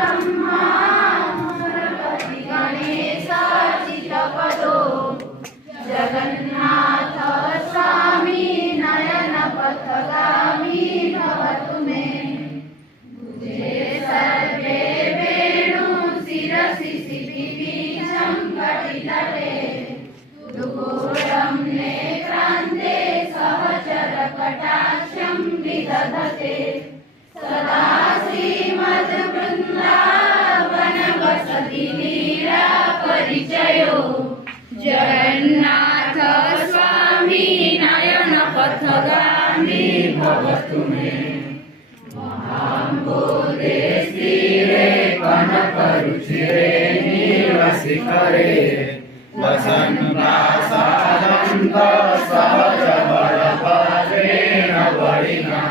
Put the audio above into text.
ब्रह्मा गणपति गणेश चित्तपदो जगन्नाथ स्वामी नयन पथगामी भवतु मे बुधे सर्वे वेणु शिरसि सिद्धिपीठं कटितटे दुघोरं नेत्रान्ते सहचर कटाक्षं विदधते सदा श्रीमद्वृन्दावन वसति लीला परिचयो जगन्नाथ स्वामी नयन पथगामी भवतु मे महाम्बोधे स्थिरे कनकरुचिरे नीलशिखरे वसन्तासादन्त सहज बलभद्रेण वरिणा